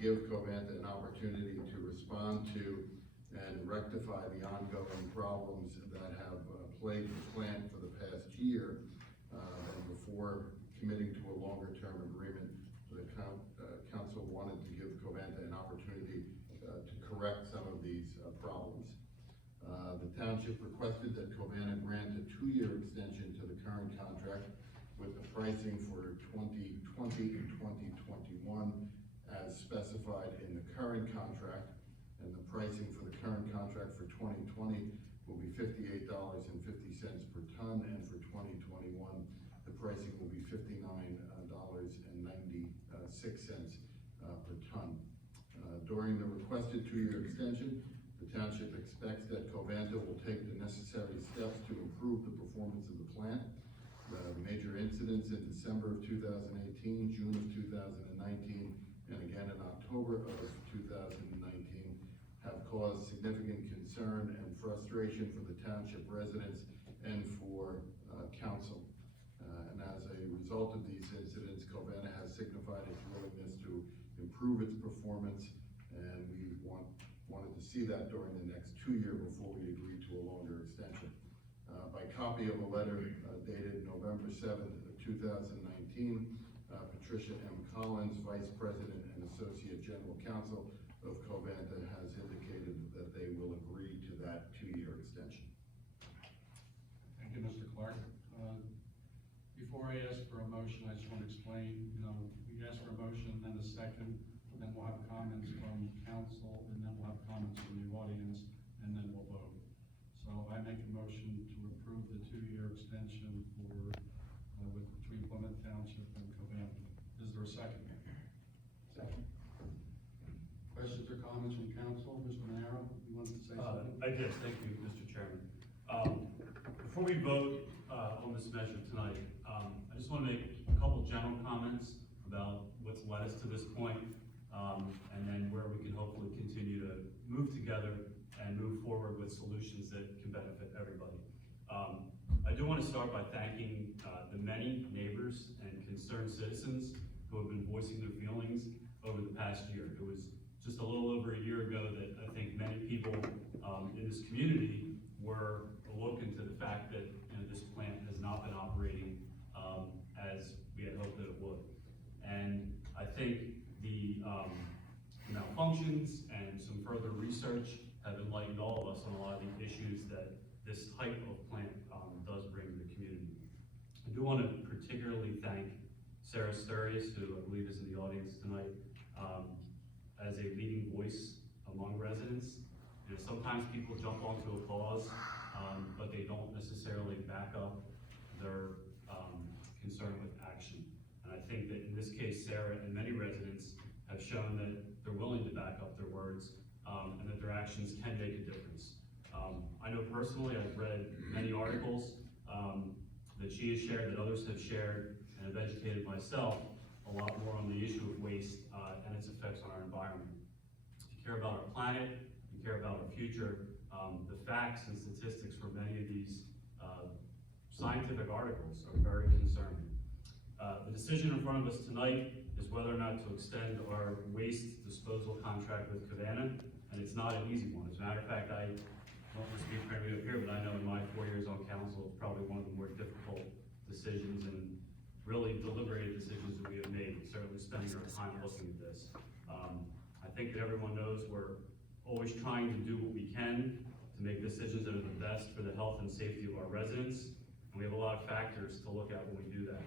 give Covanta an opportunity to respond to and rectify the ongoing problems that have plagued the plant for the past year. And before committing to a longer-term agreement, the council wanted to give Covanta an opportunity to correct some of these problems. The township requested that Covanta grant a 2-year extension to the current contract with the pricing for 2020 and 2021 as specified in the current contract, and the pricing for the current contract for 2020 will be $58.50 per ton, and for 2021 the pricing will be $59.96 per ton. During the requested 2-year extension, the township expects that Covanta will take the necessary steps to improve the performance of the plant. The major incidents in December of 2018, June of 2019, and again in October of 2019 have caused significant concern and frustration for the township residents and for council. And as a result of these incidents, Covanta has signified its willingness to improve its performance, and we wanted to see that during the next 2 years before we agree to a longer extension. By copy of a letter dated November 7th, 2019, Patricia M. Collins, Vice President and Associate General Counsel of Covanta, has indicated that they will agree to that 2-year extension. Thank you, Mr. Clark. Before I ask for a motion, I just want to explain, we ask for a motion, then a second, then we'll have comments from council, and then we'll have comments from the audience, and then we'll vote. So I make a motion to approve the 2-year extension between Plymouth Township and Covanta. Is there a second? Second. Questions or comments from council? Mr. Manero, you wanted to say something? I did, thank you, Mr. Chairman. Before we vote on this measure tonight, I just want to make a couple general comments about what's led us to this point, and then where we can hopefully continue to move together and move forward with solutions that can benefit everybody. I do want to start by thanking the many neighbors and concerned citizens who have been voicing their feelings over the past year. It was just a little over a year ago that I think many people in this community were awoken to the fact that this plant has not been operating as we had hoped that it would. And I think the malfunctions and some further research have enlightened all of us on a lot of the issues that this type of plant does bring to the community. I do want to particularly thank Sarah Sturgis, who I believe is in the audience tonight, as a leading voice among residents. Sometimes people jump onto a cause, but they don't necessarily back up their concern with action. And I think that in this case, Sarah and many residents have shown that they're willing to back up their words, and that their actions can make a difference. I know personally, I've read many articles that she has shared, that others have shared, and have educated myself a lot more on the issue of waste and its effects on our environment. If you care about our planet, if you care about our future, the facts and statistics for many of these scientific articles are very concerning. The decision in front of us tonight is whether or not to extend our waste disposal contract with Covanta, and it's not an easy one. As a matter of fact, I don't want to speak for anybody up here, but I know in my 4 years on council, it's probably one of the more difficult decisions and really deliberated decisions that we have made, certainly spending our time looking at this. I think that everyone knows we're always trying to do what we can to make decisions that are the best for the health and safety of our residents, and we have a lot of factors to look at when we do that.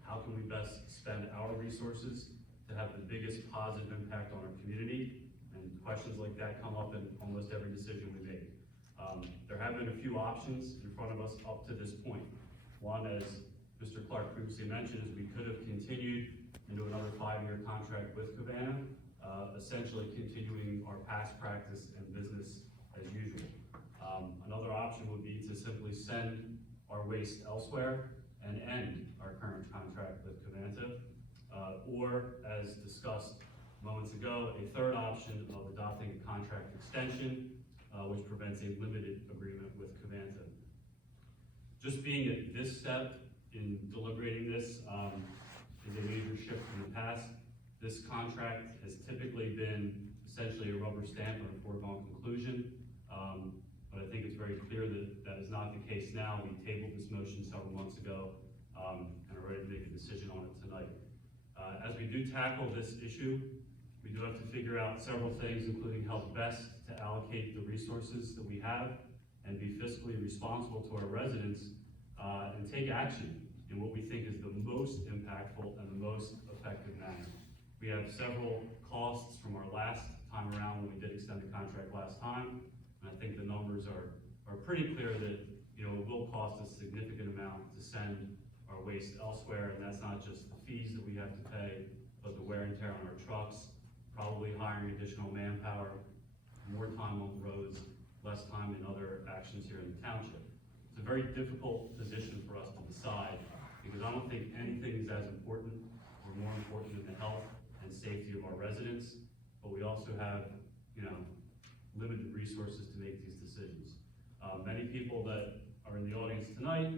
How can we best spend our resources to have the biggest positive impact on our community? And questions like that come up in almost every decision we make. There have been a few options in front of us up to this point. One, as Mr. Clark previously mentioned, is we could have continued into another 5-year contract with Covanta, essentially continuing our past practice and business as usual. Another option would be to simply send our waste elsewhere and end our current contract with Covanta, or as discussed moments ago, a third option of adopting a contract extension, which prevents a limited agreement with Covanta. Just being at this step in deliberating this is a major shift from the past. This contract has typically been essentially a rubber stamp or a foregone conclusion, but I think it's very clear that that is not the case now. We tabled this motion several months ago, and are ready to make a decision on it tonight. As we do tackle this issue, we do have to figure out several things, including how best to allocate the resources that we have and be fiscally responsible to our residents, and take action in what we think is the most impactful and the most effective manner. We have several costs from our last time around when we did extend the contract last time, and I think the numbers are pretty clear that, you know, it will cost a significant amount to send our waste elsewhere, and that's not just the fees that we have to pay, but the wear and tear on our trucks, probably hiring additional manpower, more time on the roads, less time in other actions here in the township. It's a very difficult position for us to decide, because I don't think anything is as important or more important than the health and safety of our residents, but we also have, you know, limited resources to make these decisions. Many people that are in the audience tonight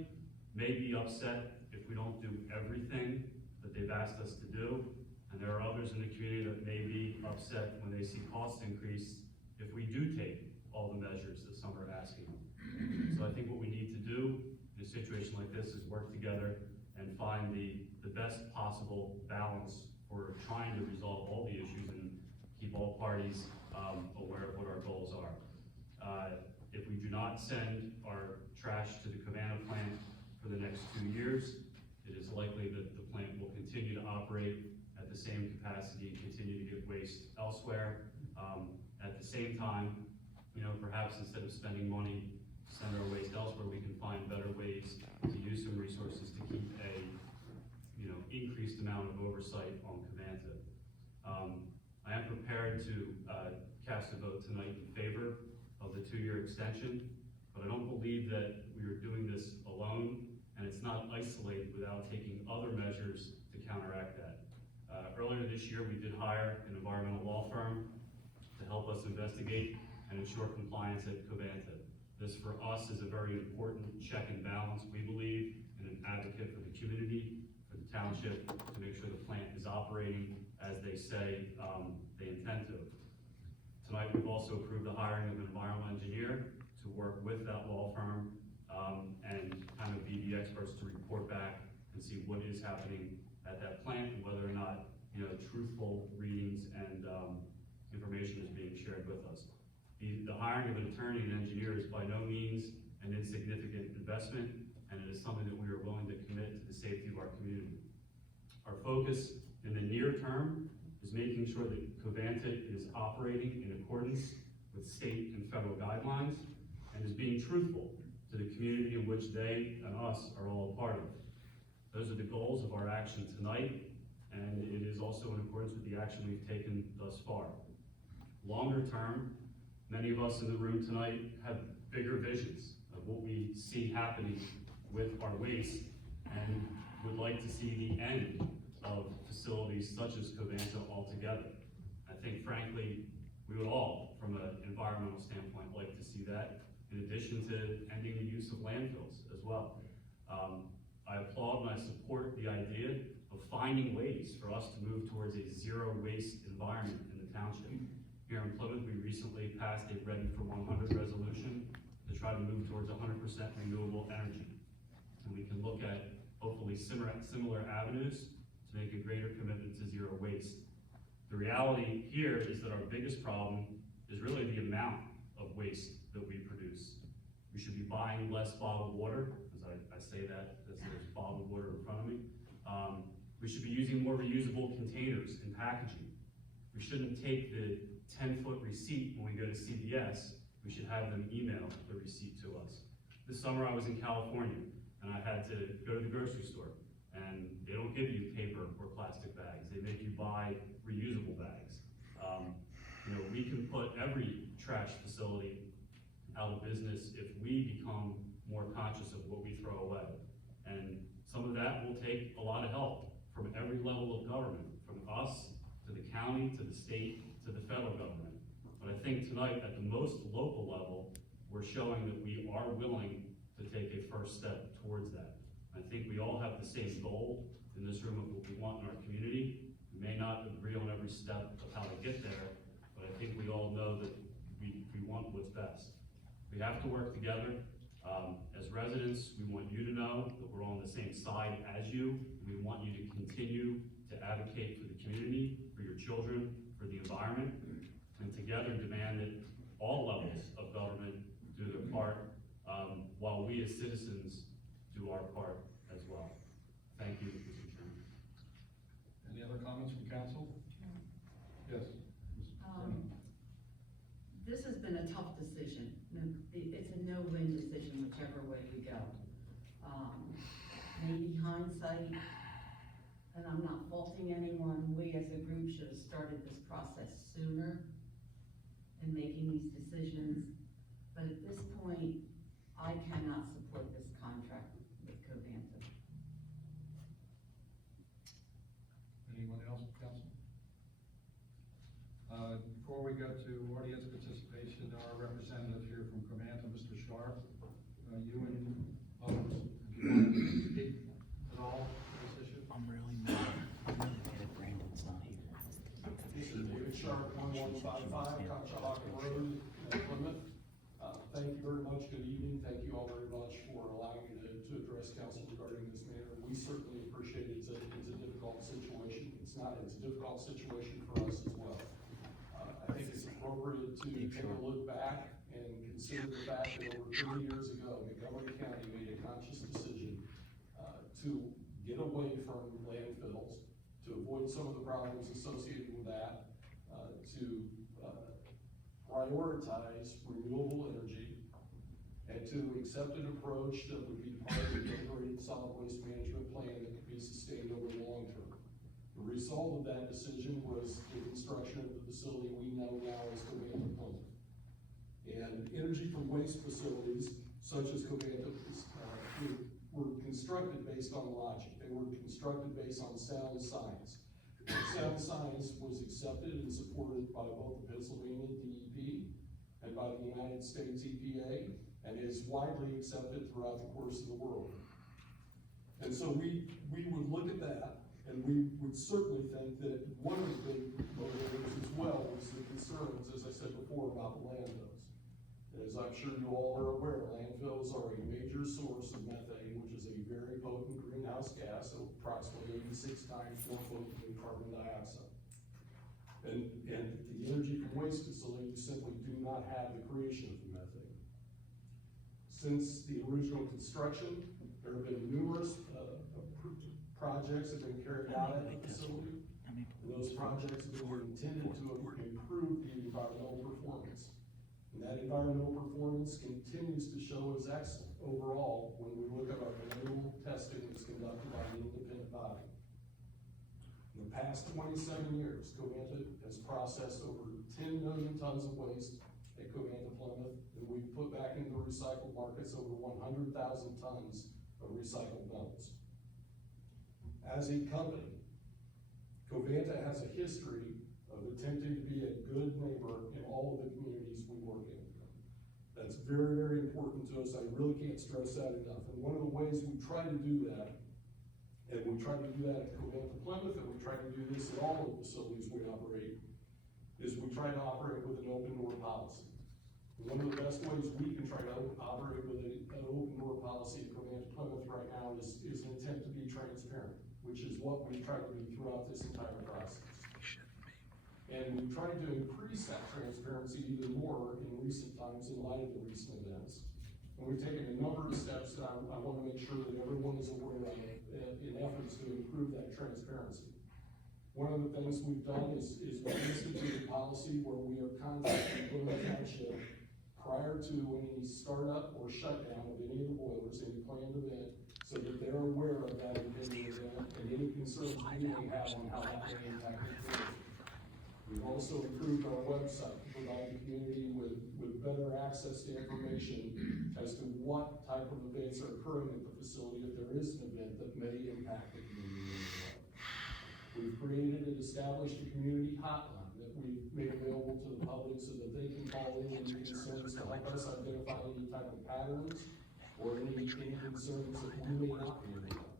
may be upset if we don't do everything that they've asked us to do, and there are others in the community that may be upset when they see costs increase if we do take all the measures that some are asking. So I think what we need to do in a situation like this is work together and find the best possible balance for trying to resolve all the issues and keep all parties aware of what our goals are. If we do not send our trash to the Covanta plant for the next 2 years, it is likely that the plant will continue to operate at the same capacity and continue to get waste elsewhere. At the same time, you know, perhaps instead of spending money to send our waste elsewhere, we can find better ways to use some resources to keep a, you know, increased amount of oversight on Covanta. I am prepared to cast a vote tonight in favor of the 2-year extension, but I don't believe that we are doing this alone, and it's not isolated without taking other measures to counteract that. Earlier this year, we did hire an environmental law firm to help us investigate and ensure compliance at Covanta. This for us is a very important check and balance, we believe, and an advocate for the community, for the township, to make sure the plant is operating as they say they intend to. Tonight, we've also approved the hiring of an environmental engineer to work with that law firm and kind of be the experts to report back and see what is happening at that plant and whether or not, you know, truthful readings and information is being shared with us. The hiring of an attorney and engineer is by no means an insignificant investment, and it is something that we are willing to commit to the safety of our community. Our focus in the near term is making sure that Covanta is operating in accordance with state and federal guidelines and is being truthful to the community in which they and us are all a part of. Those are the goals of our action tonight, and it is also in accordance with the action we've taken thus far. Longer term, many of us in the room tonight have bigger visions of what we see happening with our waste and would like to see the end of facilities such as Covanta altogether. I think frankly, we would all, from an environmental standpoint, like to see that, in addition to ending the use of landfills as well. I applaud and I support the idea of finding ways for us to move towards a zero waste environment in the township. Here in Plymouth, we recently passed a Ready for 100 resolution to try to move towards 100% renewable energy. And we can look at hopefully similar avenues to make a greater commitment to zero waste. The reality here is that our biggest problem is really the amount of waste that we produce. We should be buying less bottled water, as I say that, as there's bottled water in front of me. We should be using more reusable containers and packaging. We shouldn't take the 10-foot receipt when we go to CVS. We should have them email the receipt to us. This summer I was in California and I had to go to the grocery store, and they don't give you paper or plastic bags. They make you buy reusable bags. You know, we can put every trash facility out of business if we become more conscious of what we throw away. And some of that will take a lot of help from every level of government, from us to the county, to the state, to the federal government. But I think tonight, at the most local level, we're showing that we are willing to take a first step towards that. I think we all have the same goal in this room of what we want in our community. may not agree on every step of how to get there, but I think we all know that we want what's best. We have to work together. As residents, we want you to know that we're on the same side as you. We want you to continue to advocate for the community, for your children, for the environment, and together demand that all levels of government do their part, while we as citizens do our part as well. Thank you, Mr. Chairman. Any other comments from council? Yes. This has been a tough decision. It's a no-win decision whichever way we go. Maybe hindsight, and I'm not faulting anyone, we as a group should have started this process sooner in making these decisions. But at this point, I cannot support this contract with Covanta. Anyone else, council? Before we go to audience participation, there are representatives here from Covanta, Mr. Sharp. You and others, do you want to speak at all to this issue? I'm really mad that Brandon's not here. This is David Sharp, 1155 Conshohocken Road, Plymouth. Thank you very much. Good evening. Thank you all very much for allowing me to address council regarding this matter. We certainly appreciate it. It's a difficult situation. It's a difficult situation for us as well. I think it's appropriate to take a look back and consider the fact that over 30 years ago, Montgomery County made a conscious decision to get away from landfills, to avoid some of the problems associated with that, to prioritize renewable energy, and to accept an approach that would be part of an integrated solid waste management plan that could be sustained over the long term. The result of that decision was the construction of the facility we know now as Covanta Plymouth. And energy from waste facilities, such as Covanta, were constructed based on logic. They were constructed based on sound science. Sound science was accepted and supported by both the Pennsylvania DEP and by the United States EPA, and is widely accepted throughout the course of the world. And so we would look at that, and we would certainly think that one of the big motivators as well was the concerns, as I said before, about the landfills. And as I'm sure you all are aware, landfills are a major source of methane, which is a very potent greenhouse gas, so approximately 86 times more potent than carbon dioxide. And the energy from waste facilities simply do not have the creation of the methane. Since the original construction, there have been numerous projects have been carried out at the facility. And those projects were intended to improve the environmental performance. And that environmental performance continues to show as excellent overall when we look at our annual testing that's conducted by an independent body. In the past 27 years, Covanta has processed over 10 million tons of waste at Covanta Plymouth, and we've put back into the recycled markets over 100,000 tons of recycled metals. As a company, Covanta has a history of attempting to be a good neighbor in all of the communities we work in. That's very, very important to us. I really can't stress that enough. And one of the ways we try to do that, and we try to do that at Covanta Plymouth, and we try to do this at all of the facilities we operate, is we try to operate with an open door policy. And one of the best ways we can try to operate with an open door policy at Covanta Plymouth right now is an attempt to be transparent, which is what we've tried to do throughout this entire process. And we've tried to increase that transparency even more in recent times in light of the recent events. And we've taken a number of steps that I want to make sure that everyone is aware of in efforts to improve that transparency. One of the things we've done is we've instituted a policy where we are contacting Plymouth Township prior to any startup or shutdown of any of the boilers, any planned event, so that they're aware of that impending event and any concerns we may have on how that may impact the community. We've also improved our website to provide the community with better access to information as to what type of events are occurring at the facility if there is an event that may impact the community in any way. We've created and established a community hotline that we've made available to the public so that they can call in any concerns to help us identify any type of patterns or any concerns that we may not be aware of.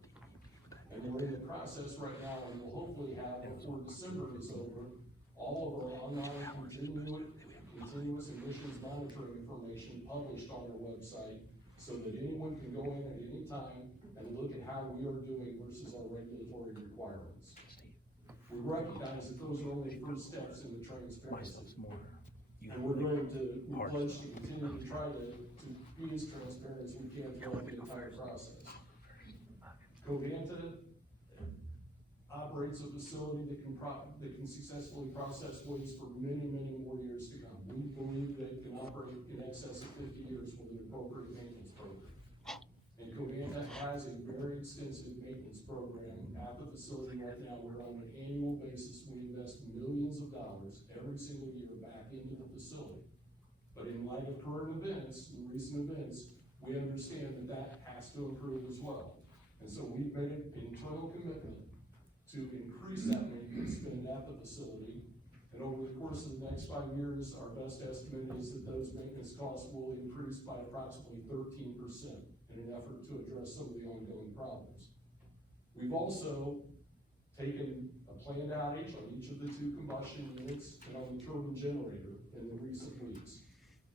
And we're in the process right now, and we'll hopefully have, before December is over, all of our online continuous emissions monitoring information published on our website, so that anyone can go in at any time and look at how we are doing versus our regulatory requirements. We recognize that those are only first steps in the My transparency. stuff's more. And we're going to, we pledge to continue to try to be as transparent as we can throughout the entire process. Covanta operates a facility that can successfully process waste for many, many more years to come. We believe that it can operate in excess of 50 years with an appropriate maintenance program. And Covanta has a very extensive maintenance program at the facility right now, where on an annual basis, we invest millions of dollars every single year back into the facility. But in light of current events, and recent events, we understand that that has to improve as well. And so we've made an internal commitment to increase that maintenance spend at the facility. And over the course of the next 5 years, our best estimate is that those maintenance costs will increase by approximately 13% in an effort to address some of the ongoing problems. We've also taken a planned outage on each of the 2 combustion units and on the turbine generator in the recent weeks.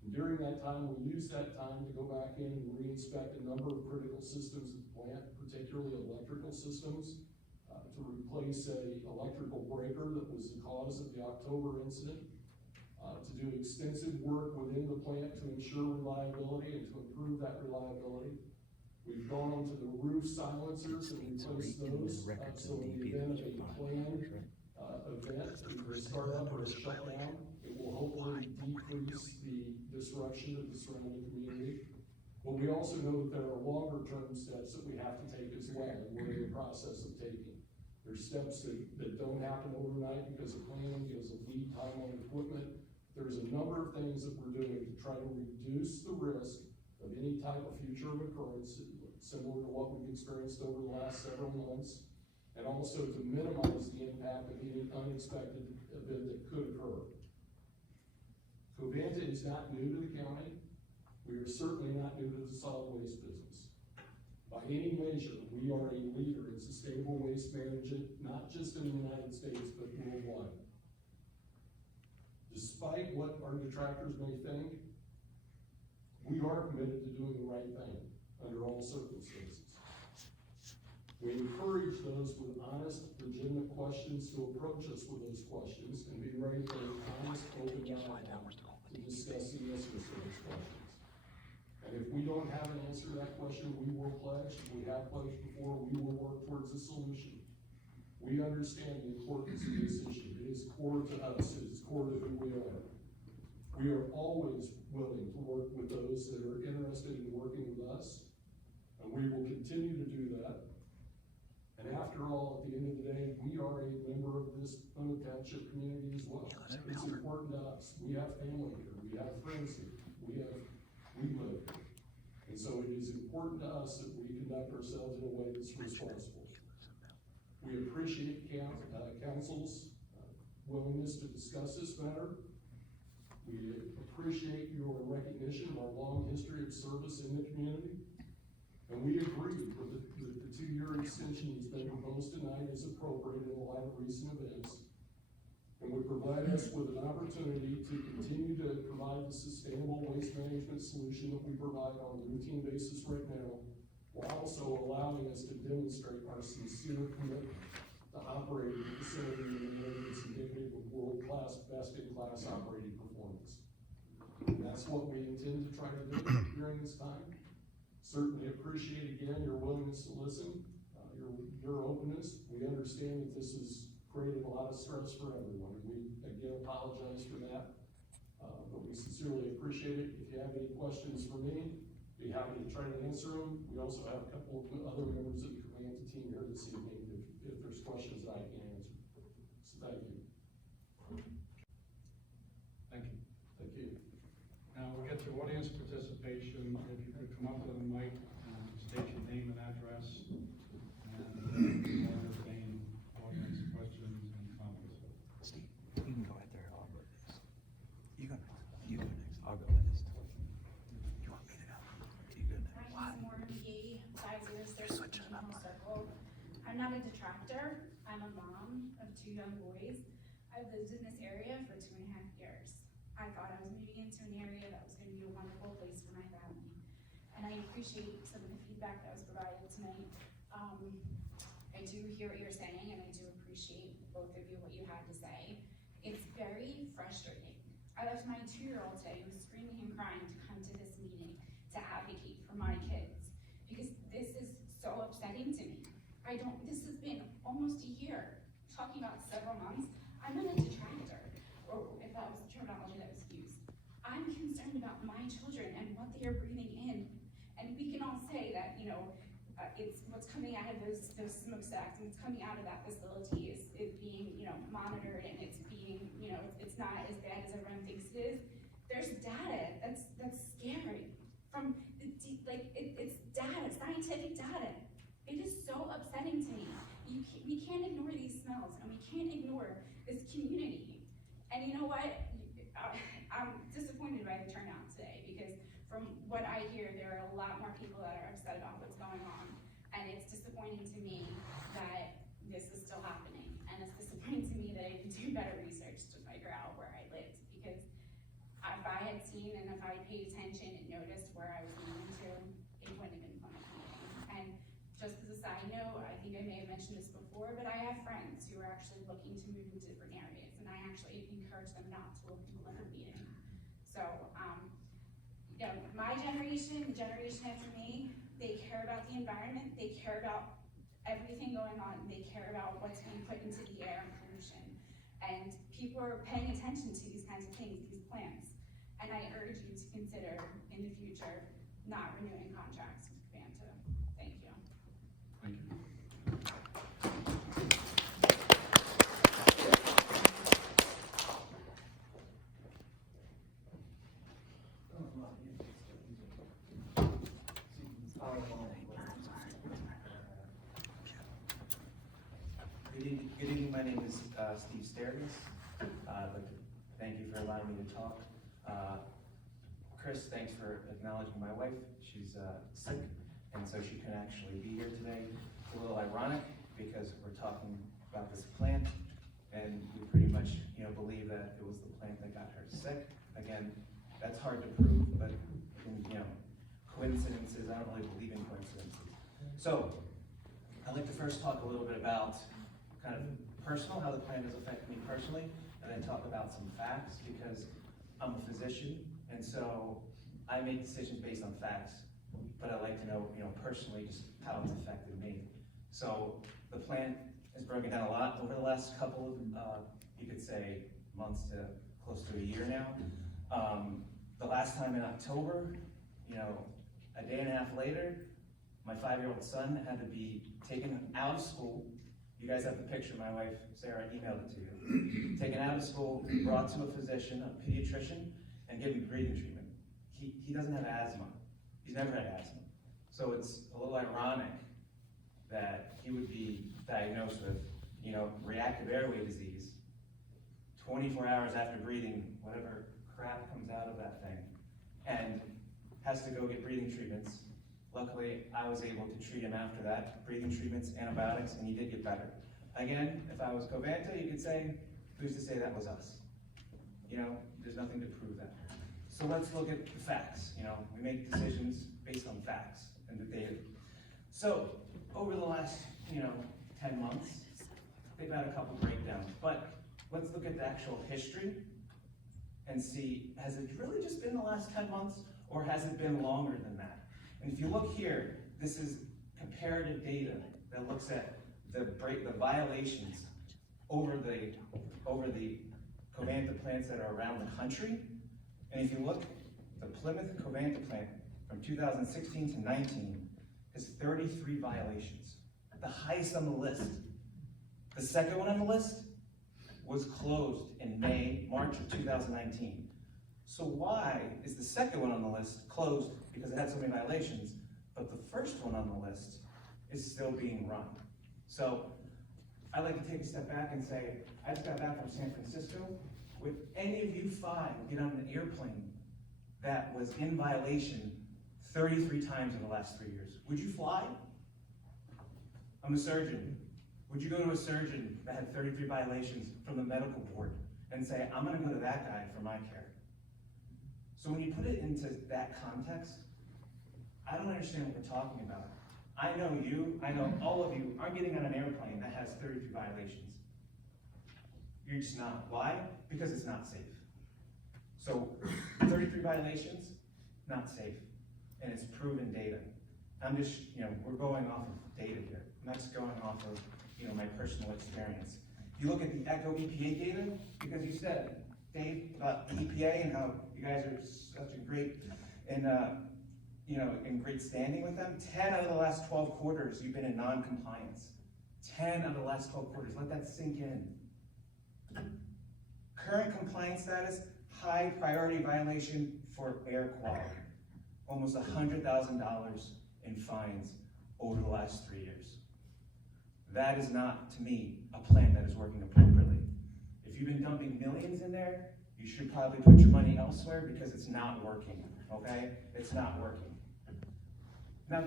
And during that time, we used that time to go back in and re-inspect a number of critical systems at the plant, particularly electrical systems, to replace a electrical breaker that was the cause of the October incident, to do extensive work within the plant to ensure reliability and to improve that reliability. We've gone onto the roof silencers and replaced those, so in the event of a planned event, either a startup or a shutdown, it will hopefully decrease the disruption of the surrounding community. But we also know that there are longer term steps that we have to take as well, and we're in the process of taking. There's steps that don't happen overnight because of planning, because of lead time on equipment. There's a number of things that we're doing to try to reduce the risk of any type of future occurrence, similar to what we've experienced over the last several months, and also to minimize the impact of any unexpected event that could occur. Covanta is not new to the county. We are certainly not new to the solid waste business. By any measure, we are a leader in sustainable waste management, not just in the United States, but worldwide. Despite what our detractors may think, we are committed to doing the right thing under all circumstances. We encourage those with honest, legitimate questions to approach us with those questions and be ready for an honest, open dialogue to discuss the answers to those questions. And if we don't have an answer to that question, we will pledge, we have pledged before, we will work towards a solution. We understand the importance of this issue. It is core to us, it is core to who we are. We are always willing to work with those that are interested in working with us, and we will continue to do that. And after all, at the end of the day, we are a member of this Plymouth Township community as well. It's important to us. We have family here, we have friends here, we live here. And so it is important to us that we conduct ourselves in a way that's responsible. We appreciate council's willingness to discuss this matter. We appreciate your recognition of our long history of service in the community. And we agree with the 2-year extension that's been proposed tonight is appropriate in light of recent events. And would provide us with an opportunity to continue to provide the sustainable waste management solution that we provide on a routine basis right now, while also allowing us to demonstrate our sincere commitment to operating the facility in a manner that's indicative of world-class, best-in-class operating performance. And that's what we intend to try to do during this time. Certainly appreciate again your willingness to listen, your openness. We understand that this has created a lot of stress for everyone, and we again apologize for that. But we sincerely appreciate it. If you have any questions for me, be happy to try to answer them. We also have a couple of other members of the Covanta team here this evening if there's questions that I can answer. So thank you. Thank you. Thank you. Now we'll get to audience participation. If you could come up to the mic and state your name and address, and we'll entertain audience questions and comments. Steve, you can go right there. I'll go next. You go next. You go next. I'll go last. You want me to go? You go next. My name is Morgan McGee, 506 Conshohocken Circle. I'm not a two young boys. I've lived in this area for 2.5 years. I thought I was moving into an area that was gonna be a wonderful place for my family. And I appreciate some of the feedback that was provided tonight. I do hear what you're saying, and I do appreciate both of you, what you had to say. It's very frustrating. I left my 2-year-old today who was screaming and crying to come to this meeting to advocate for my kids, because this is so upsetting to me. This has been almost a year, talking about several months. I'm not a detractor, or if that was the terminology that was used. I'm concerned about my children and what they are breathing in. And we can all say that, it's what's coming out of those smokestacks and what's coming out of that facility is being, monitored, and it's being, it's not as bad as everyone thinks it is. There's data that's scary. From it's data, scientific data. It is so upsetting to me. We can't ignore these smells, and we can't ignore this community. And you know what? I'm disappointed by the turnout today, because from what I hear, there are a lot more people that are upset about what's going on. And it's disappointing to me that this is still happening. And it's disappointing to me that I didn't do better research to figure out where I lived, because if I had seen and if I paid attention and noticed where I was moving to, it wouldn't have been fun at the meeting. And just as a side note, I think I may have mentioned this before, but I have friends who are actually looking to move into different areas, and I actually encourage them not to look people in a meeting. So, my generation, the generation after me, they care about the environment, they care about everything going on, they care about what's being put into the air and pollution. And people are paying attention to these kinds of things, these plants. And I urge you to consider in the future not renewing contracts with Covanta. Thank you. Thank you. Good evening, my name is Steve Sternis. I'd like to thank you for allowing me to talk. Chris, thanks for acknowledging my wife. She's sick, and so she couldn't actually be here today. It's a little ironic, because we're talking about this plant, and we pretty much, believe that it was the plant that got her sick. Again, that's hard to prove, but, coincidences, I don't really believe in coincidences. So, I'd like to first talk a little bit about kind of personal, how the plant has affected me personally, and then talk about some facts, because I'm a physician, and so I make decisions based on facts, but I like to know, personally, just how it's affected me. So the plant has broken down a lot over the last couple of, you could say, months to close to a year now. The last time in October, a day and a half later, my 5-year-old son had to be taken out of school. You guys have the picture, my wife, Sarah, emailed it to you. Taken out of school, brought to a physician, a pediatrician, and given breathing treatment. He doesn't have asthma. He's never had asthma. So it's a little ironic that he would be diagnosed with, reactive airway disease 24 hours after breathing whatever crap comes out of that thing, and has to go get breathing treatments. Luckily, I was able to treat him after that, breathing treatments, antibiotics, and he did get better. Again, if I was Covanta, you could say, who's to say that was us? There's nothing to prove that. So let's look at the facts. We make decisions based on facts and the data. So over the last, 10 months, they've had a couple breakdowns, but let's look at the actual history and see, has it really just been the last 10 months, or has it been longer than that? And if you look here, this is comparative data that looks at the violations over the Covanta plants that are around the country. And if you look, the Plymouth Covanta plant from 2016 to 19 has 33 violations, the highest on the list. The second one on the list was closed in March of 2019. So why is the second one on the list closed because it had so many violations, but the first one on the list is still being run? So I'd like to take a step back and say, I just got back from San Francisco. Would any of you 5 get on an airplane that was in violation 33 times in the last 3 years? Would you fly? I'm a surgeon. Would you go to a surgeon that had 33 violations from the medical board and say, I'm gonna go to that guy for my care? So when you put it into that context, I don't understand what we're talking about. I know all of you aren't getting on an airplane that has 33 violations. You're just not. Why? Because it's not safe. So 33 violations, not safe. And it's proven data. I'm just, we're going off of data here. I'm not just going off of, my personal experience. You look at the ECHO EPA data, because you said, Dave, about the EPA and how you guys are such a great, in great standing with them. 10 out of the last 12 quarters, you've been in non-compliance. 10 out of the last 12 quarters, let that sink in. Current compliance status, high priority violation for air quality. Almost $100,000 in fines over the last 3 years. That is not, to me, a plan that is working appropriately. If you've been dumping millions in there, you should probably put your money elsewhere because it's not working, okay? It's not working. Now,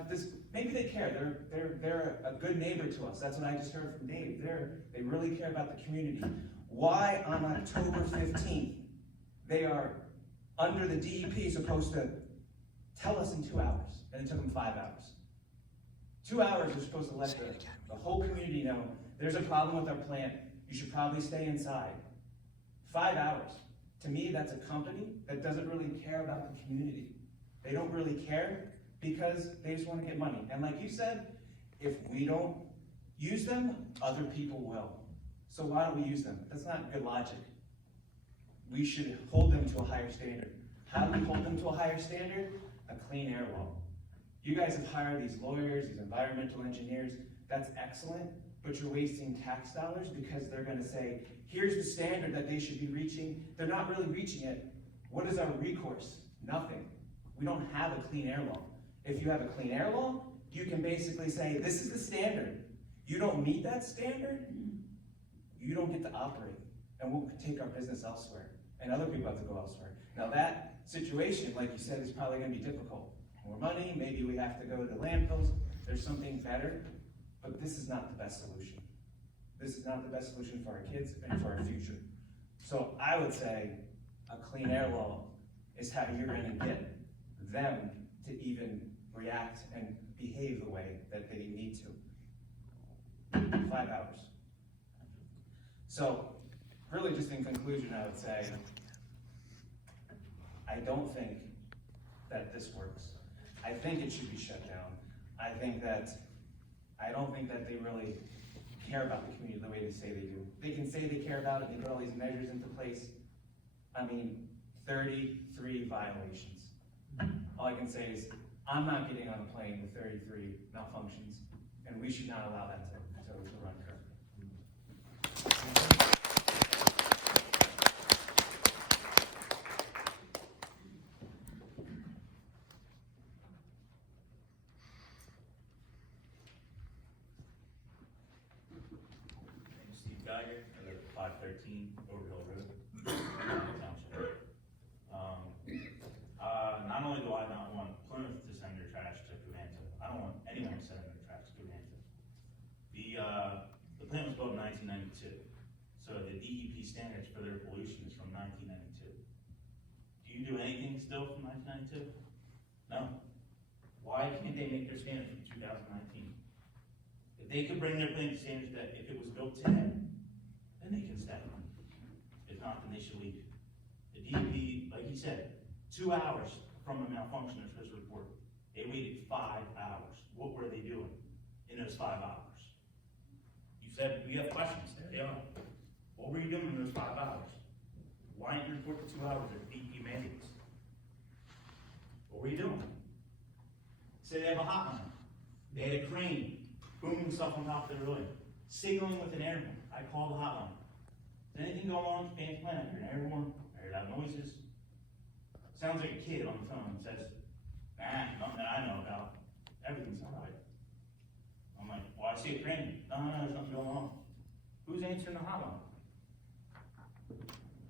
maybe they care. They're a good neighbor to us. That's what I just heard from Dave. They really care about the community. Why on October 15th, they are under the DEP supposed to tell us in 2 hours, and it took them 5 hours. 2 hours, they're supposed to let the whole community know there's a problem with our plant. You should probably stay inside. 5 hours. To me, that's a company that doesn't really care about the community. They don't really care because they just want to get money. And like you said, if we don't use them, other people will. So why don't we use them? That's not good logic. We should hold them to a higher standard. How do we hold them to a higher standard? A clean air law. You guys have hired these lawyers, these environmental engineers. That's excellent, but you're wasting tax dollars because they're going to say, here's the standard that they should be reaching. They're not really reaching it. What is our recourse? Nothing. We don't have a clean air law. If you have a clean air law, you can basically say, this is the standard. You don't meet that standard, you don't get to operate. And we'll take our business elsewhere. And other people have to go elsewhere. Now that situation, like you said, is probably going to be difficult. More money, maybe we have to go to landfills. There's something better, but this is not the best solution. This is not the best solution for our kids and for our future. So I would say a clean air law is how you're going to get them to even react and behave the way that they need to. 5 hours. So really just in conclusion, I would say, I don't think that this works. I think it should be shut down. I don't think that they really care about the community the way they say they do. They can say they care about it, they put all these measures into place. 33 violations. All I can say is, I'm not getting on a plane with 33 malfunctions, and we should not allow that to run current. Geiger, I live at 513 Overhill Road, Plymouth Township. Not only do I not want Plymouth to send their trash to Covanta, I don't want anyone sending their trash to Covanta. The plant was built in 1992, so the DEP standards for their pollution is from 1992. Do you do anything still from 1992? No. Why can't they make their standards from 2019? If they could bring their plant to standards that if it was built today, then they can step on it. If not, then they should leave. The DEP, like you said, 2 hours from a malfunction they're supposed to report. They waited 5 hours. What were they doing in those 5 hours? You said we have questions. There they are. What were you doing in those 5 hours? Why didn't you report the 2 hours that DEP mandates? What were you doing? Say they have a hotline. They had a crane booming stuff on top of the railing, signaling with an airborne. I called the hotline. Is anything going on with Fan's plant? I heard an airborne. I heard loud noises. Sounds like a kid on the phone and says, nothing that I know about. Everything's all right. I'm like, well, I see a crane. No, there's nothing going on. Who's answering the hotline?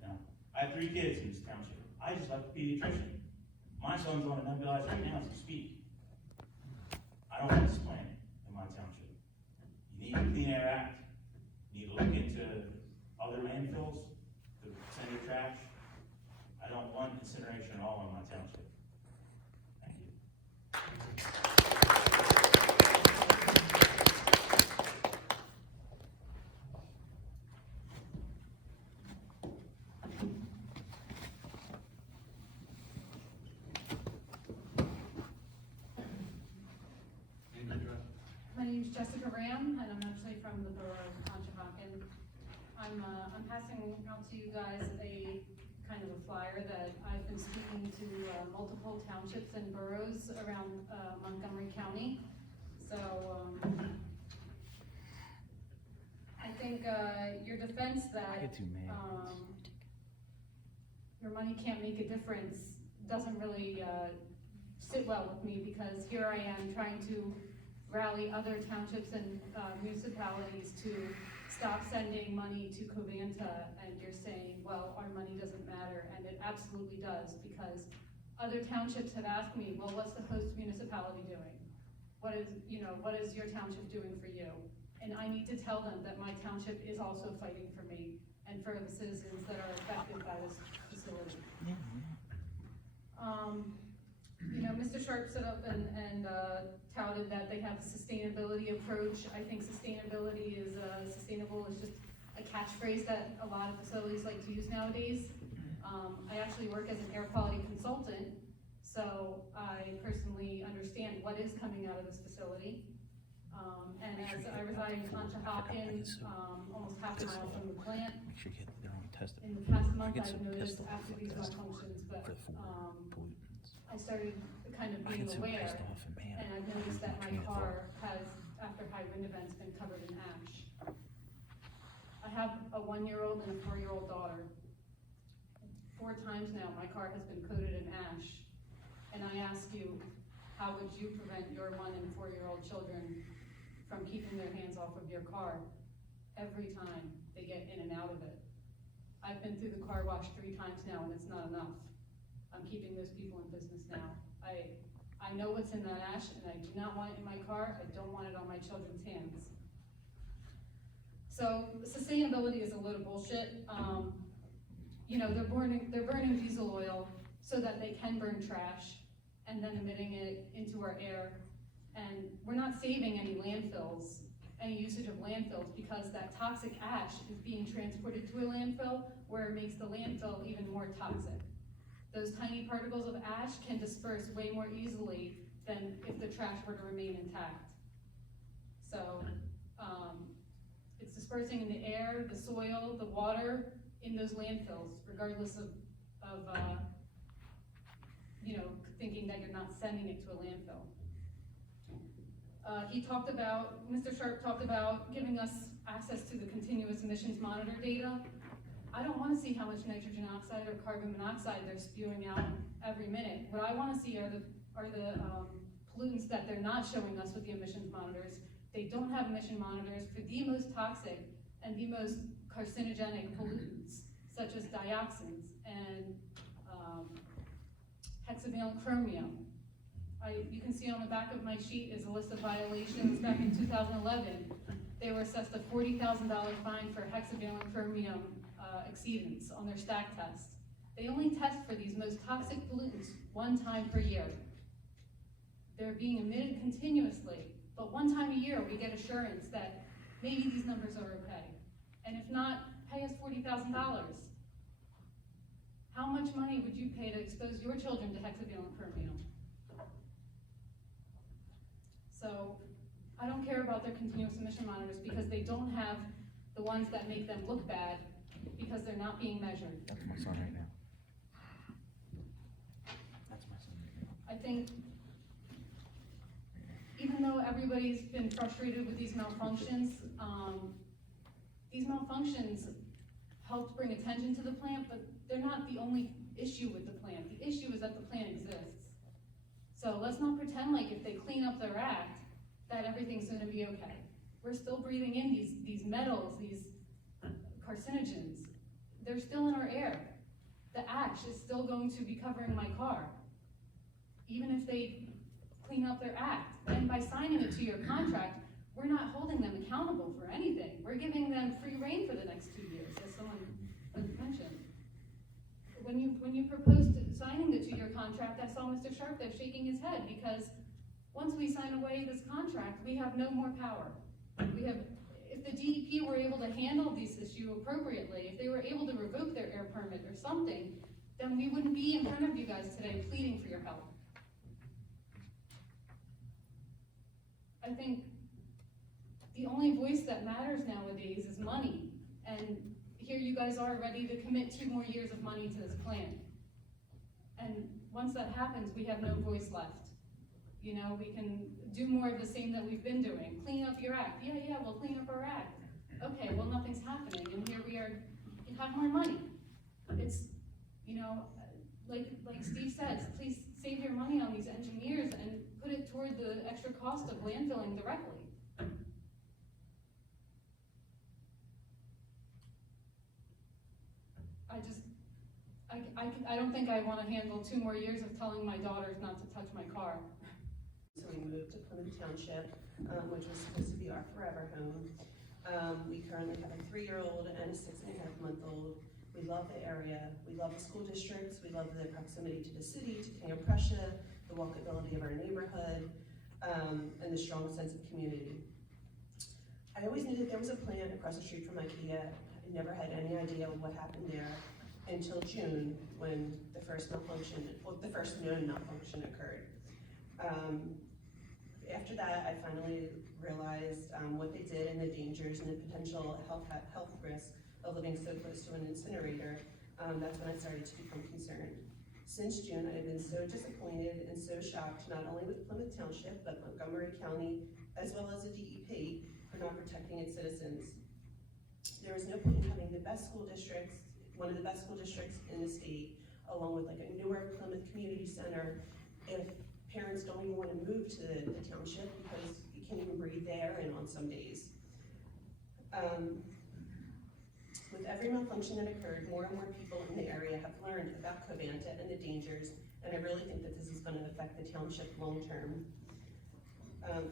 Now, I have 3 kids in this township. I just like a pediatrician. My son's on a nebulizer right now as we speak. I don't want this plant in my township. You need a Clean Air Act. look into other landfills to send your trash. I don't want incineration at all in my township. Thank you. Name and address. My name's Jessica Ram, and I'm actually from the borough of Conshohocken. I'm passing out to you guys a kind of a flyer that I've been speaking to multiple townships and boroughs around Montgomery County. So, I think your defense that your money can't make a difference doesn't really sit well with me, because here I am trying to rally other townships and municipalities to stop sending money to Covanta, and you're saying, well, our money doesn't matter, and it absolutely does, because other townships have asked me, well, what's the host municipality doing? What is your township doing for you? And I need to tell them that my township is also fighting for me and for the citizens that are affected by this facility. Mr. Sharp stood up and touted that they have a sustainability approach. I think sustainability is, sustainable is just a catchphrase that a lot of facilities like to use nowadays. I actually work as an air quality consultant, so I personally understand what is coming out of this facility. And as I reside in Conshohocken, almost half a mile from the plant, in the past month I've noticed after these malfunctions, but I started kind of being aware, and I've noticed that my car has, after high wind events, been covered in ash. I have a 1-year-old and a 4-year-old daughter. 4 times now my car has been coated in ash, and I ask you, how would you prevent your 1- and 4-year-old children from keeping their hands off of your car every time they get in and out of it? I've been through the car wash 3 times now, and it's not enough. I'm keeping those people in business now. I know what's in that ash, and I do not want it in my car. I don't want it on my children's hands. So sustainability is a load of bullshit. They're burning diesel oil so that they can burn trash and then emitting it into our air. And we're not saving any landfills, any usage of landfills, because that toxic ash is being transported to a landfill where it makes the landfill even more toxic. Those tiny particles of ash can disperse way more easily than if the trash were to remain intact. So it's dispersing in the air, the soil, the water in those landfills, regardless of thinking that you're not sending it to a landfill. Mr. Sharp talked about giving us access to the continuous emissions monitor data. I don't want to see how much nitrogen oxide or carbon monoxide they're spewing out every minute. What I want to see are the pollutants that they're not showing us with the emissions monitors. They don't have emission monitors for the most toxic and the most carcinogenic pollutants, such as dioxins and hexavalent chromium. You can see on the back of my sheet is a list of violations back in 2011. They were assessed a $40,000 fine for hexavalent chromium exceedance on their stack test. They only test for these most toxic pollutants 1 time per year. They're being emitted continuously, but 1 time a year we get assurance that maybe these numbers are okay. And if not, pay us $40,000. How much money would you pay to expose your children to hexavalent chromium? So I don't care about their continuous emission monitors, because they don't have the ones that make them look bad, because they're not being measured. That's my son right now. That's my son right now. I think even though everybody's been frustrated with these malfunctions helped bring attention to the plant, but they're not the only issue with the plant. The issue is that the plant exists. So let's not pretend like if they clean up their act, that everything's gonna be okay. We're still breathing in these metals, these carcinogens. They're still in our air. The ash is still going to be covering my car, even if they clean up their act. And by signing it to your contract, we're not holding them accountable for anything. We're giving them free rein for the next 2 years, as someone mentioned. When you proposed signing the 2-year contract, I saw Mr. Sharp there shaking his head, because once we sign away this contract, we have no more power. If the DEP were able to handle this issue appropriately, if they were able to revoke their air permit or something, then we wouldn't be in front of you guys today pleading for your help. I think the only voice that matters nowadays is money. And here you guys are ready to commit 2 more years of money to this plan. And once that happens, we have no voice left. You know, we can do more of the same that we've been doing. Clean up your act. Yeah, we'll clean up our act. Okay, well, nothing's happening, and here we are, you have more money. It's, you know, like Steve says, please save your money on these engineers and put it toward the extra cost of landfilling directly. I don't think I want to handle 2 more years of telling my daughters not to touch my car. So we moved to Plymouth Township, which was supposed to be our forever home. We currently have a 3-year-old and a 6.5-month-old. We love the area, we love the school districts, we love the proximity to the city, to King of Prussia, the walkability of our neighborhood, and the strong sense of community. I always knew that there was a plant across the street from IKEA. I never had any idea what happened there until June, when the first known malfunction occurred. After that, I finally realized what they did and the dangers and the potential health risk of living so close to an incinerator. That's when I started to become concerned. Since June, I have been so disappointed and so shocked, not only with Plymouth Township, but Montgomery County, as well as the DEP, for not protecting its citizens. There is no point in having the best school districts, one of the best school districts in the state, along with like a newer Plymouth Community Center, if parents don't even want to move to the township because you can't even breathe there and on some days. With every malfunction that occurred, more and more people in the area have learned about Covanta and the dangers, and I really think that this is going to affect the township long term.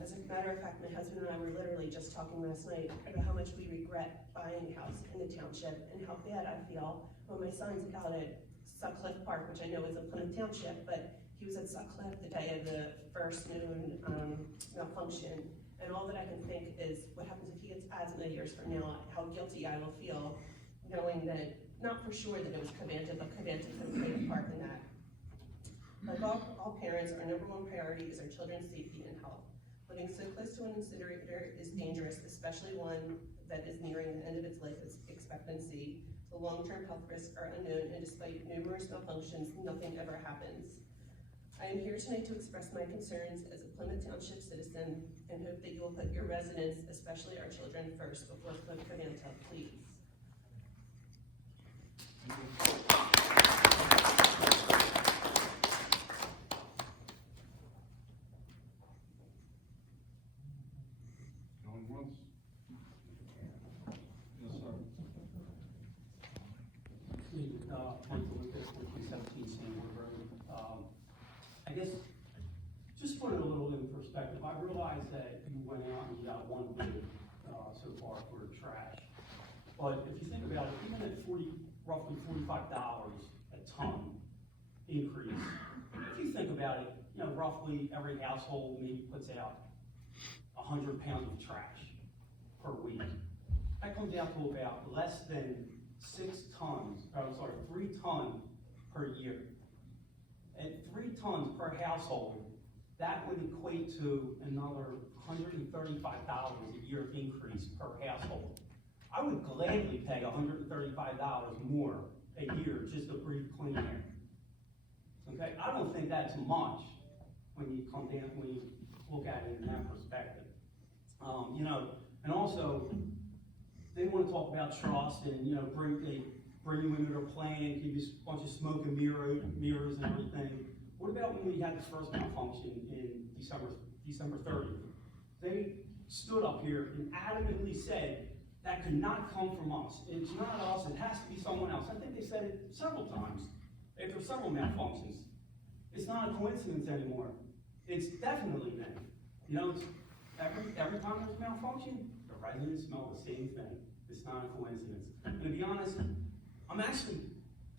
As a matter of fact, my husband and I were literally just talking last night about how much we regret buying a house in the township and how bad I feel when my son's out at Sutcliffe Park, which I know is a Plymouth Township, but he was at Sutcliffe the day of the first noon malfunction, and all that I can think is what happens if he gets asthma years from now, how guilty I will feel knowing that, not for sure that it was Covanta, but Covanta could have played a part in that. Like all parents, our #1 priority is our children's safety and health. Living so close to an incinerator is dangerous, especially one that is nearing the end of its life expectancy. The long-term health risks are unknown, and despite numerous malfunctions, nothing ever happens. I am here tonight to express my concerns as a Plymouth Township citizen and hope that you will put your residents, especially our children, first before Covanta, please. Going once. Yes, sir. Michael Lucas, 1417 Sandwood Road. I guess, just put it a little in perspective, I realize that you went out and you got 1 bid so far for trash. But if you think about it, even at roughly $45 a ton increase, if you think about it, you know, roughly every household maybe puts out 100 pounds of trash per week. That comes out to about less than 3 tons per year. At 3 tons per household, that would equate to another $135 a year increase per household. I would gladly pay $135 more a year just to breathe clean air. Okay, I don't think that's much when you look at it in that perspective. You know, and also they want to talk about trust and, you know, they bring you into their plan, give you a bunch of smoke and mirrors and everything. What about when we had the first malfunction in December 30th? They stood up here and adamantly said that could not come from us. It's not us, it has to be someone else. I think they said it several times after several malfunctions. It's not a coincidence anymore. It's definitely them. You know, every time there's malfunction, the residents smell the same thing. It's not a coincidence. And to be honest, I'm actually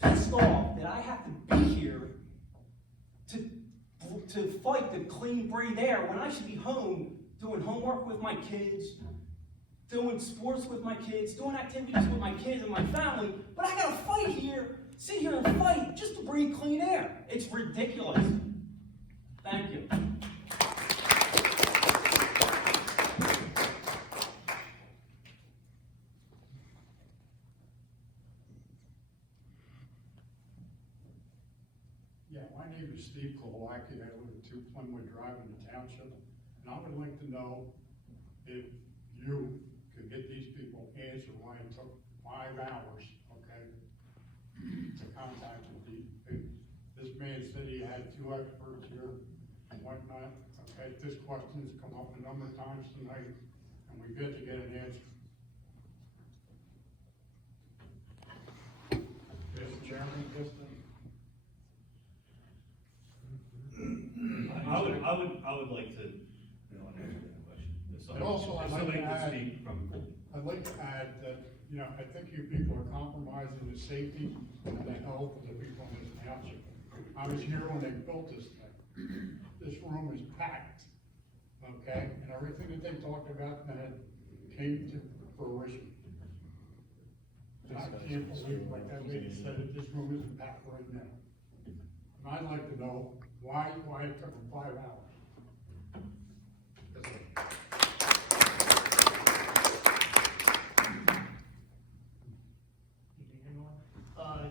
pissed off that I have to be here to fight the clean, breathe air when I should be home doing homework with my kids, doing sports with my kids, doing activities with my kids and my family, but I gotta fight here, sit here and fight just to breathe clean air. It's ridiculous. Thank you. Yeah, my name is Steve Kowalski. I live at 2 Plymouth Drive in the township. And I would like to know if you could get these people answer why it took 5 hours, okay, to contact the this man said he had 2 experts here and whatnot. Okay, this question's come up a number of times tonight, and we've yet to get an answer. Mr. Chairman, just I would like to, answer that question. And also, I'd like Somebody to can add- speak from. I'd like to add that, I think you people are compromising the safety and the health of the people in this township. I was here when they built this thing. This room is packed, okay? And everything that they talked about then came to fruition. And I can't believe, like that lady said, that this room isn't packed right now. And I'd like to know why it took them 5 hours.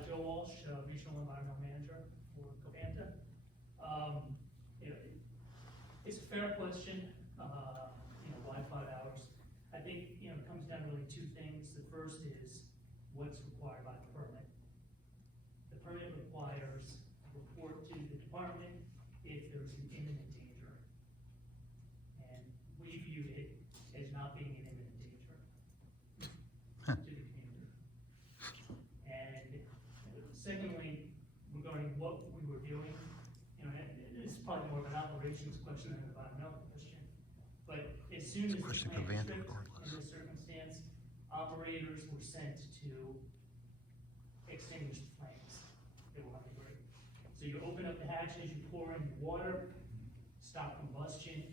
Joe Walsh, Regional Environmental Manager for Covanta. It's a fair question, why 5 hours? I think, it comes down to really 2 things. The first is what's required by the permit. The permit requires a report to the department if there's an imminent danger. And we viewed it as not being an imminent danger to the community. And secondly, regarding what we were doing, this is probably more of an operations question than an environmental question. But as soon as the plant tripped in this circumstance, operators were sent to extinguish the flames that were on the grate. So you open up the hatches, you pour in the water, stop combustion.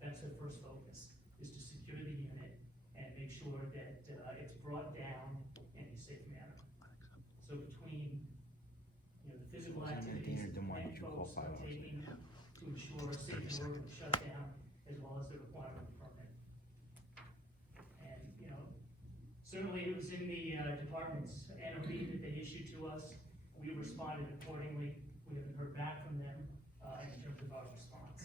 That's their first focus, is to secure the unit and make sure that it's brought down in a safe manner. So between, the physical activities that plant folks are taking to ensure a safe work and shutdown, as well as the requirement permit. And, certainly it was in the department's NOD that they issued to us. We responded accordingly. We haven't heard back from them in terms of our response.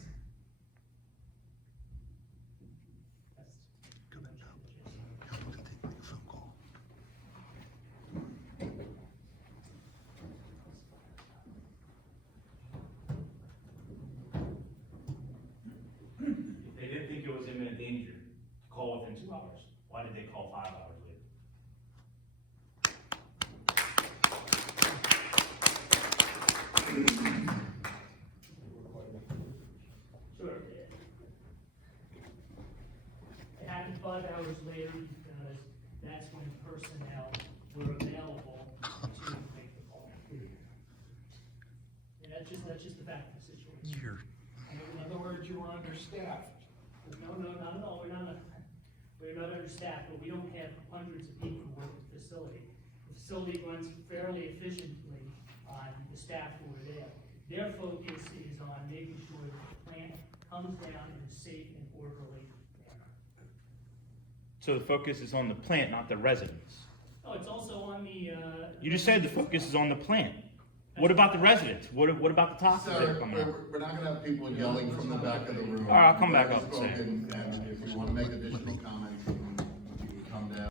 If they didn't think it was imminent danger to call within 2 hours, why did they call 5 hours later? Sure. It happened 5 hours later because that's when personnel were available to make the call. And that's just the fact of the situation. In other words, you were understaffed. No, not at all. We're not understaffed, but we don't have hundreds of people who work at the facility. The facility runs fairly efficiently on the staff who are there. Their focus is on making sure that the plant comes down in a safe and orderly manner. So the focus is on the plant, not the residents. Oh, it's also on the, You just said the focus is on the plant. What about the residents? What about the toxins that are Sir, coming out? we're not gonna have people yelling from the back of the room. All right, I'll come back up and say it. Spoken, and if you wanna make additional comments, you can come down.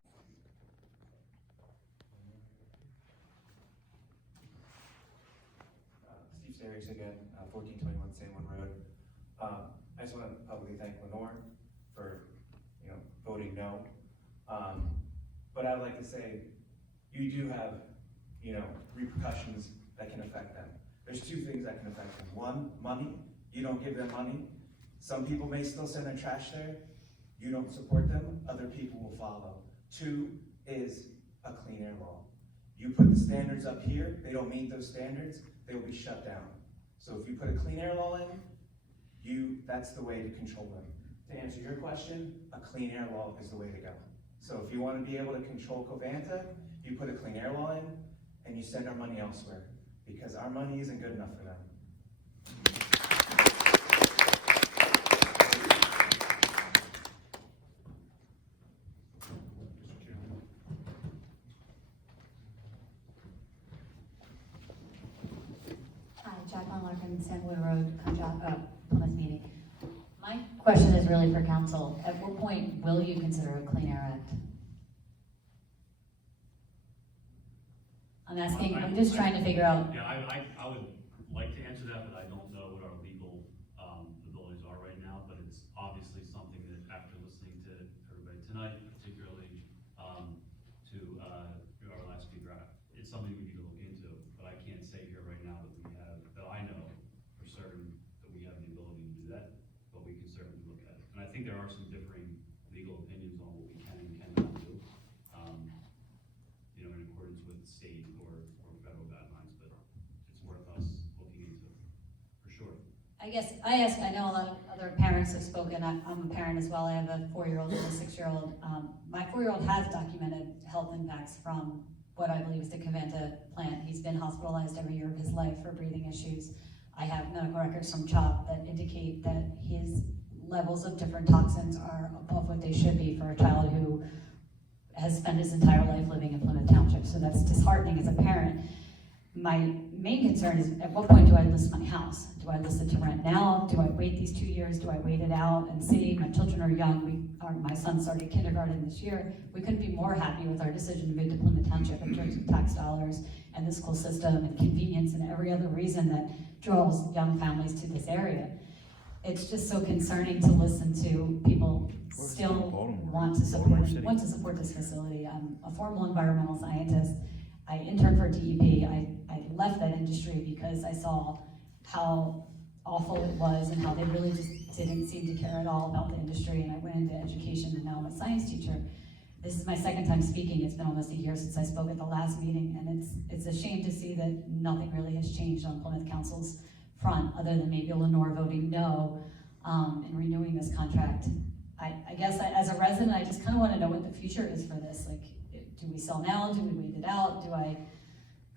Steve Sarix again, 1421 Sanborn Road. I just want to publicly thank Lenore for, voting no. But I'd like to say, you do have, repercussions that can affect them. There's 2 things that can affect them. One, money. You don't give them money, Some people may still send their trash there. You don't support them, other people will follow. 2 is a clean air law. You put the standards up here, they don't meet those standards, they will be shut down. So if you put a clean air law in, that's the way to control them. To answer your question, a clean air law is the way to go. So if you want to be able to control Covanta, you put a clean air law in, and you send our money elsewhere, because our money isn't good enough for them. Hi, Jacqueline Larkin, Sandwood Road, Plymouth meeting. My question is really for council. At what point will you consider a Clean Air Act? I'm asking, I'm just trying to figure out. Yeah, I would like to answer that, but I don't know what our legal abilities are right now, but it's obviously something that after listening to everybody tonight, particularly to our last speaker, it's something we need to look into, but I can't say here right now that I know for certain that we have the ability to do that, but we can certainly look at it. And I think there are some differing legal opinions on what we can and cannot do, in accordance with state or federal guidelines, but it's worth us looking into, for sure. I guess, I know a lot of other parents have spoken. I'm a parent as well. I have a 4-year-old and a 6-year-old. My 4-year-old has documented health impacts from what I believe is the Covanta plant. He's been hospitalized every year of his life for breathing issues. I have medical records from CHOP that indicate that his levels of different toxins are above what they should be for a child who has spent his entire life living in Plymouth Township. So that's disheartening as a parent. My main concern is, at what point do I list my house? Do I list it to rent now? Do I wait these 2 years? Do I wait it out and see? My children are young. My son started kindergarten this year. We couldn't be more happy with our decision to move to Plymouth Township in terms of tax dollars and the school system and convenience and every other reason that draws young families to this area. It's just so concerning to listen to people still want to support this facility. I'm a formal environmental scientist. I interned for DEP. I left that industry because I saw how awful it was and how they really just didn't seem to care at all about the industry, and I went into education and now I'm a science teacher. This is my 2nd time speaking. It's been almost a year since I spoke at the last meeting, and it's a shame to see that nothing really has changed on Plymouth Council's front, other than maybe Lenore voting no and renewing this contract. I guess as a resident, I just kind of want to know what the future is for this. Like, do we sell now? Do we wait it out? Do I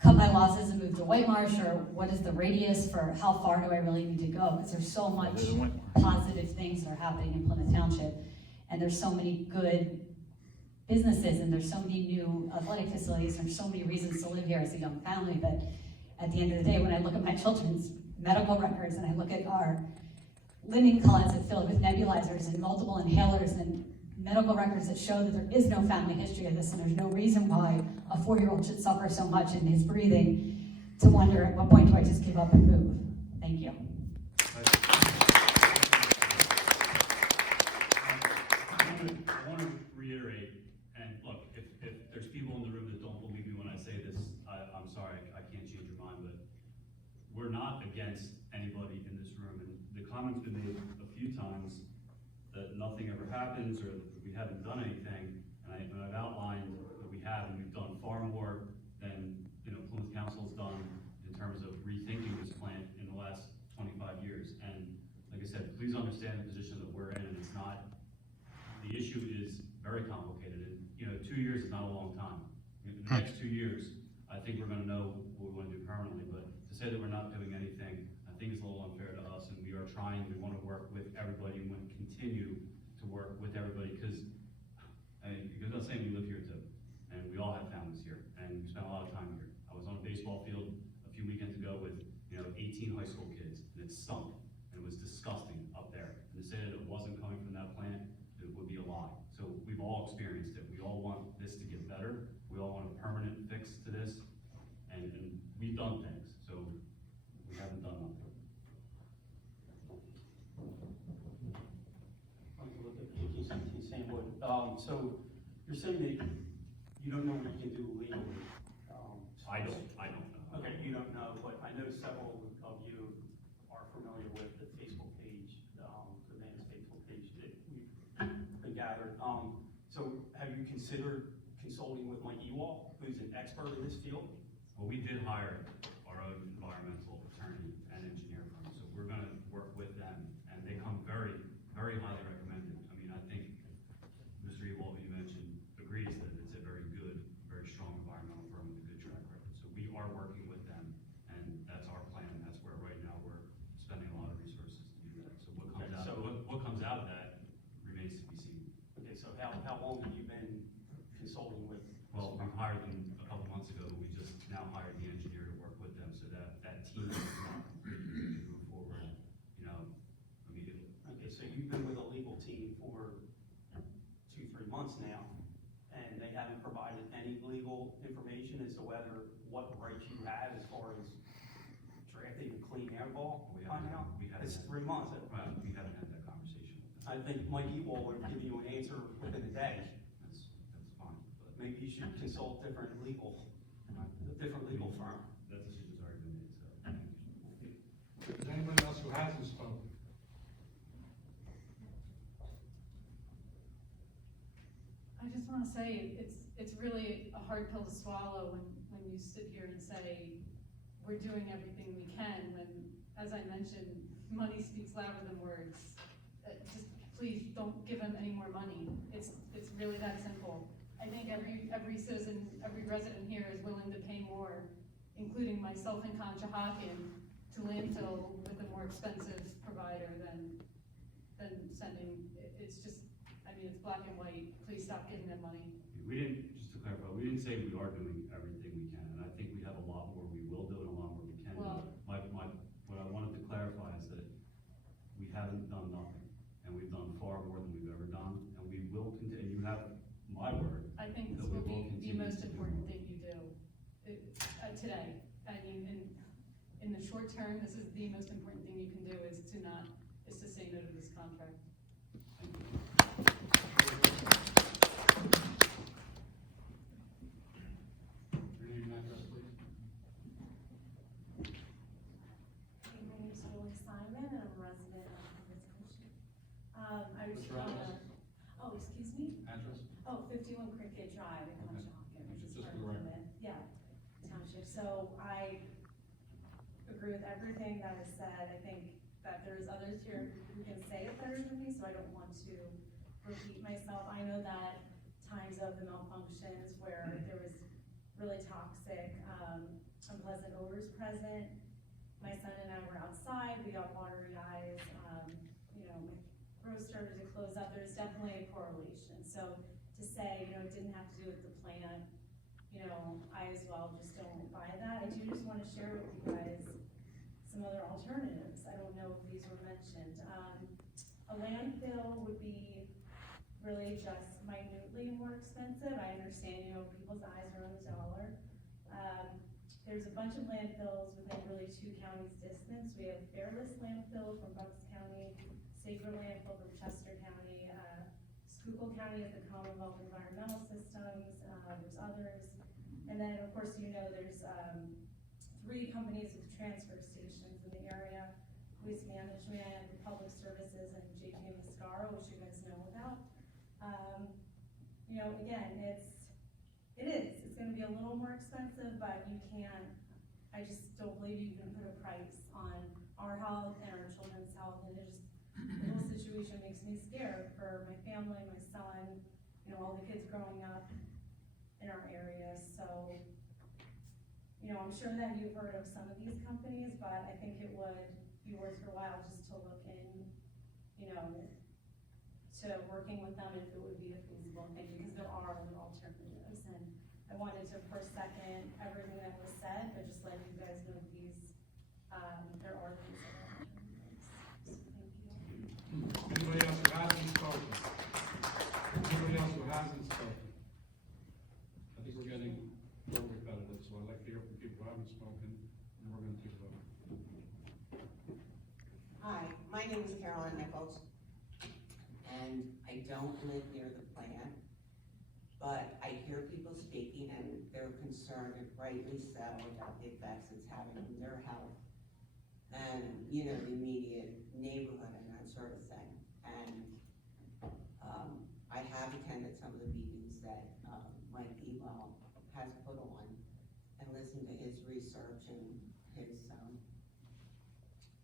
cut my losses and move to White Marsh, or what is the radius for how far do I really need to go? Because there's so much positive things that are happening in Plymouth Township, and there's so many good businesses, and there's so many new athletic facilities, and there's so many reasons to live here as a young family. But at the end of the day, when I look at my children's medical records and I look at our linen closet filled with nebulizers and multiple inhalers and medical records that show that there is no family history of this, and there's no reason why a 4-year-old should suffer so much in his breathing, to wonder at what point do I just give up and move? Thank you. I want to reiterate, and look, if there's people in the room that don't believe me when I say this, I'm sorry, I can't change your mind, but we're not against anybody in this room. And the comment's been made a few times that nothing ever happens or that we haven't done anything, and I've outlined that we have, and we've done far more than Plymouth Council's done in terms of rethinking this plant in the last 25 years. And like I said, please understand the position that we're in, and it's not, the issue is very complicated, and 2 years is not a long time. In the next 2 years, I think we're going to know what we want to do permanently, but to say that we're not doing anything, I think it's a little unfair to us, and we are trying, we want to work with everybody, and we want to continue to work with everybody, because it goes without saying, we live here too, and we all have families here, and we spend a lot of time here. I was on a baseball field a few weekends ago with 18 high school kids, and it stunk, and it was disgusting up there. And to say that it wasn't coming from that plant, it would be a lie. So we've all experienced it. We all want this to get better. We all want a permanent fix to this, and we've done things, so we haven't done nothing. So you're saying that you don't know what you can do legally? I don't know. Okay, you don't know, but I know several of you are familiar with the Facebook page, the So have you considered consulting with Mike Ewald, who's an expert in this field? Well, we did hire our own environmental attorney and engineer firm, so we're gonna work with them, and they come very, very highly recommended. I mean, I think Mr. Ewald, you mentioned, agrees that it's a very good, very strong environmental firm with a good track record. So we are working with them, and that's our plan. That's where right now we're spending a lot of resources to do that. So what comes Okay, out, so- what comes out of that remains to be seen. Okay, so how long have you been consulting with? Well, we hired them a couple months ago, but we just now hired the engineer to work with them, so that team is not completely to move forward, immediately. Okay, so you've been with a legal team for 2-3 months now, and they haven't provided any legal information as to what rights you have as far as drafting a clean air law We by haven't- now? we haven't- It's 3 months. We haven't had that conversation with them. I think Mike Ewald would have given you an answer within a day. That's fine, but Maybe you should consult a different legal firm. that decision's already been made, so. Is there anybody else who hasn't spoken? I just wanna say, it's really a hard pill to swallow when you sit here and say, we're doing everything we can, when, as I mentioned, money speaks louder than words. Just please don't give them any more money. It's really that simple. I think every citizen, every resident here is willing to pay more, including myself and Conshohocken, to landfill with a more expensive provider than sending, it's just, I mean, it's black and white. Please stop giving them money. We didn't, just to clarify, we didn't say we are doing everything we can, and I think we have a lot more we will do and a lot more we can do. Well- What I wanted to clarify is that we haven't done nothing, and we've done far more than we've ever done, and we will continue, you have my word. I think this that we will be the continue most to do important more. thing you do today. I mean, in the short term, this is the most important thing you can do is to say no to this contract. Thank you. Your name and address, please. Hey, my name's Julie Simon, and I'm a resident of Plymouth Township. I was What's your address? oh, excuse me? Address? Oh, 51 Cricket Drive in Okay. Conshohocken, which is Just part for the of record. Plymouth. Yeah, Township. So I agree with everything that is said. I think that there's others here who can say it better than me, so I don't want to repeat myself. I know that times of the malfunctions where there was really toxic, unpleasant odors present. My son and I were outside, we got watery eyes, my throat started to close up. There's definitely a correlation. So to say, it didn't have to do with the plant, I as well just don't buy that. I do just want to share with you guys some other alternatives. I don't know if these were mentioned. A landfill would be really just minutely more expensive. I understand, people's eyes are on the dollar. There's a bunch of landfills within really 2 counties distance. We have Fairless Landfill from Bucks County, Safer Landfill from Chester County, Schuylkill County has the Commonwealth Environmental Systems, there's others. And then, of course, there's 3 companies with transfer stations in the area, Waste Management, Public Services, and JP Mascaro, which you guys know about. Again, it's gonna be a little more expensive, but I just don't believe you can put a price on our health and our children's health, and the whole situation makes me scared for my family, my son, all the kids growing up in our area, so, I'm sure that you've heard of some of these companies, but I think it would be worth your while just to look in, to working with them if it would be a feasible thing, because there are other alternatives, and I wanted to, of course, second everything that was said, but just let you guys know there are these other alternatives, so thank you. Anybody else who hasn't spoken? Anybody else who hasn't spoken? I think we're getting a little repetitive, so I'd like to hear from people who haven't spoken, and we're gonna take a vote. Hi, my name is Caroline Nichols, and I don't live near the plant, but I hear people speaking and they're concerned, and rightly so, about the effects it's having on their health and, the immediate neighborhood and that sort of thing. And I have attended some of the meetings that, Mike Ewell has put on and listened to his research and his,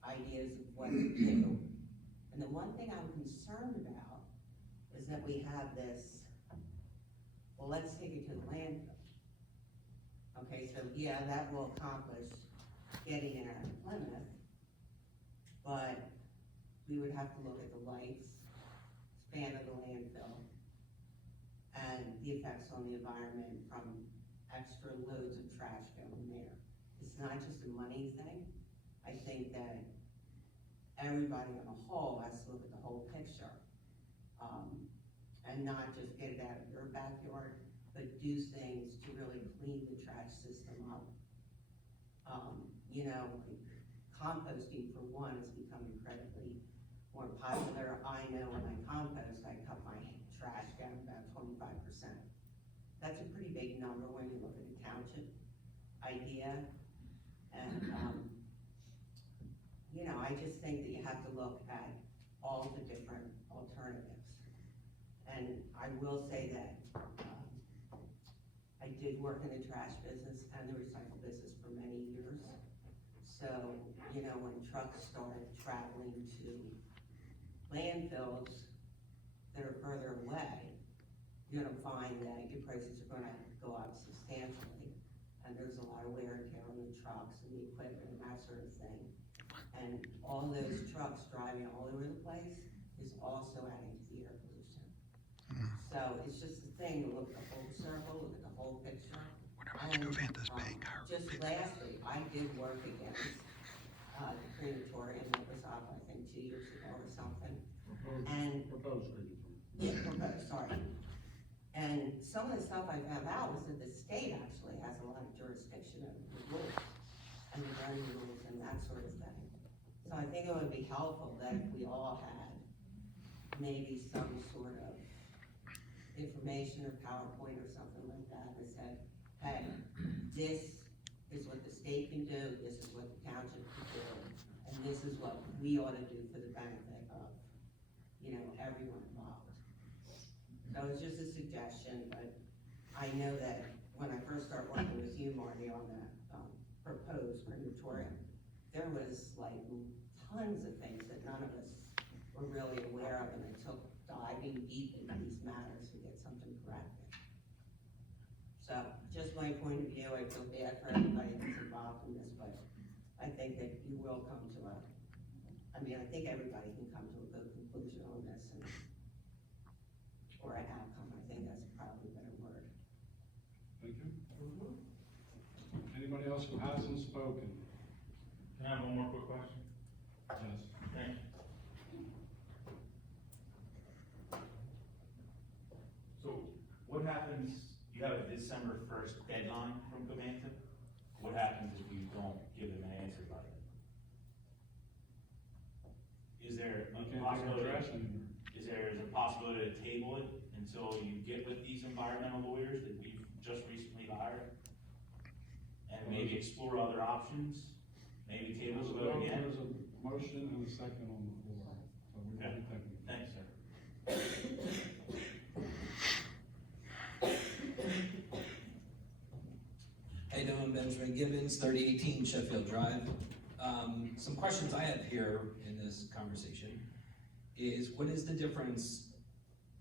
ideas of what to do. And the one thing I'm concerned about is that we have this, well, let's take it to the landfill. Okay, so yeah, that will accomplish getting it out of Plymouth, but we would have to look at the lifespan of the landfill and the effects on the environment from extra loads of trash going there. It's not just a money thing. I think that everybody on the whole has to look at the whole picture, and not just get it out of your backyard, but do things to really clean the trash system up. You know, composting for one has become incredibly more popular. I know when I compost, I cut my trash down about 25%. That's a pretty big number when you look at a township idea. And, you know, I just think that you have to look at all the different alternatives. And I will say that I did work in the trash business and the recycle business for many years. So, you know, when trucks start traveling to landfills that are further away, you're gonna find that your prices are gonna go up substantially. And there's a lot of wear and tear on the trucks and the equipment and that sort of thing. And all those trucks driving all over the place is also adding to the air pollution. So it's just a thing to look at the whole circle, look at the whole picture. And, just lastly, I did work against, the crematorium that was up, I think, 2 years ago or something. Proposed crematorium. Yeah, proposed, sorry. And some of the stuff I found out was that the state actually has a lot of jurisdiction over the rules and the zoning rules and that sort of thing. So I think it would be helpful that if we all had maybe some sort of information or PowerPoint or something like that that said, hey, this is what the state can do, this is what the township can do, and this is what we ought to do for the benefit of, you know, everyone involved. So it's just a suggestion, but I know that when I first started working with you, Marty, on the proposed crematorium, there was like tons of things that none of us were really aware of, and it took diving deep into these matters to get something corrected. So, just my point of view, I feel bad for everybody that's involved in this, but I think that you will come to I think everybody can come to a good conclusion on this, or an outcome. I think that's probably a better word. Thank you. Anybody else who hasn't spoken? Can I have one more quick question? Yes. Thank you. So what happens, you have a December 1st deadline from Covanta? What happens if you don't give them an answer by then? Is there a possibility? Is there a possibility to table it until you get with these environmental lawyers that we've just recently hired? And maybe explore other options? Maybe table the vote again? There's a motion and a second on the floor. So we're Okay. going to take it. Thanks, sir. How you doing? Benjamin Gibbons, 3018 Sheffield Drive. Some questions I have here in this conversation is, what is the difference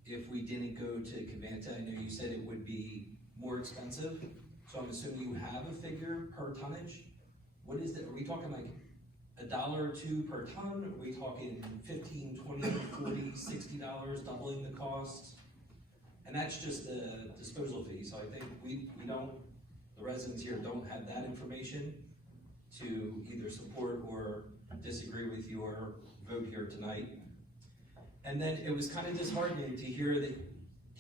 if we didn't go to Covanta? I know you said it would be more expensive, so I'm assuming you have a figure per tonnage. What is it? Are we talking like $1 or $2 per ton? Are we talking $15, $20, $40, $60, doubling the cost? And that's just the disposal fee, so I think we don't, the residents here don't have that information to either support or disagree with your vote here tonight. And then it was kind of disheartening to hear the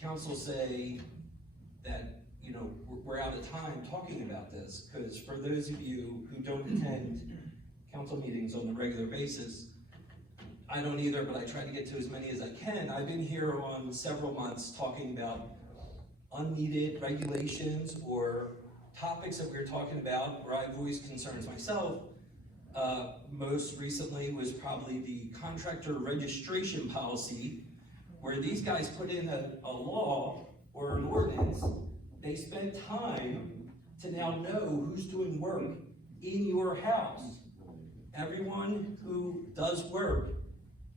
council say that, you know, we're out of time talking about this, because for those of you who don't attend council meetings on a regular basis, I don't either, but I try to get to as many as I can. I've been here on several months talking about unneeded regulations or topics that we were talking about where I voiced concerns myself. Most recently was probably the contractor registration policy, where these guys put in a law or an ordinance, they spent time to now know who's doing work in your house. Everyone who does work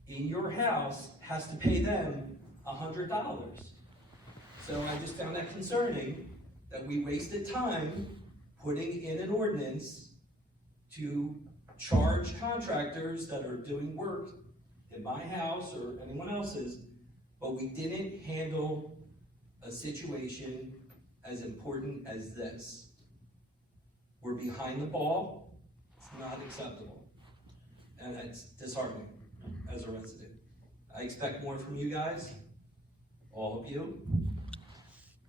in your house has to pay them $100. So I just found that concerning, that we wasted time putting in an ordinance to charge contractors that are doing work in my house or anyone else's, but we didn't handle a situation as important as this. We're behind the ball. It's not acceptable. And it's disheartening as a resident. I expect more from you guys, all of you,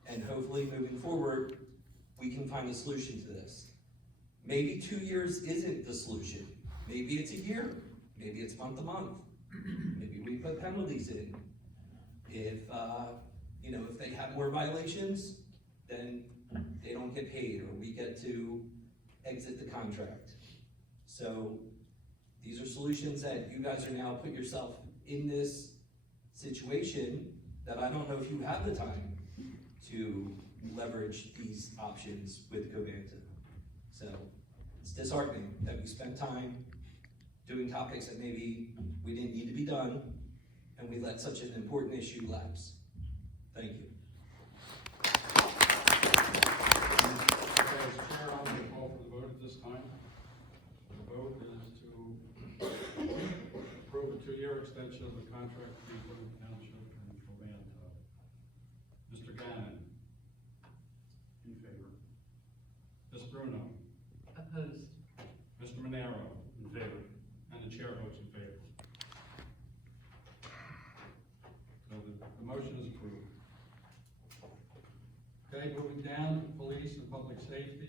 and hopefully moving forward, we can find a solution to this. Maybe 2 years isn't the solution. Maybe it's a year. Maybe it's month to month. Maybe we put penalties in. If, if they have more violations, then they don't get paid, or we get to exit the contract. So these are solutions that you guys are now put yourself in this situation that I don't know if you have the time to leverage these options with Covanta. So it's disheartening that we spent time doing topics that maybe we didn't need to be done, and we let such an important issue lapse. Thank you. As chair, I'm going to call for the vote at this time. The vote is to approve a 2-year extension of the contract between Plymouth Township and Covanta. Mr. Gannon? In favor. Ms. Bruno? Opposed. Mr. Monero? In favor. And the chair votes in favor. So the motion is approved. Okay, moving down, police and public safety.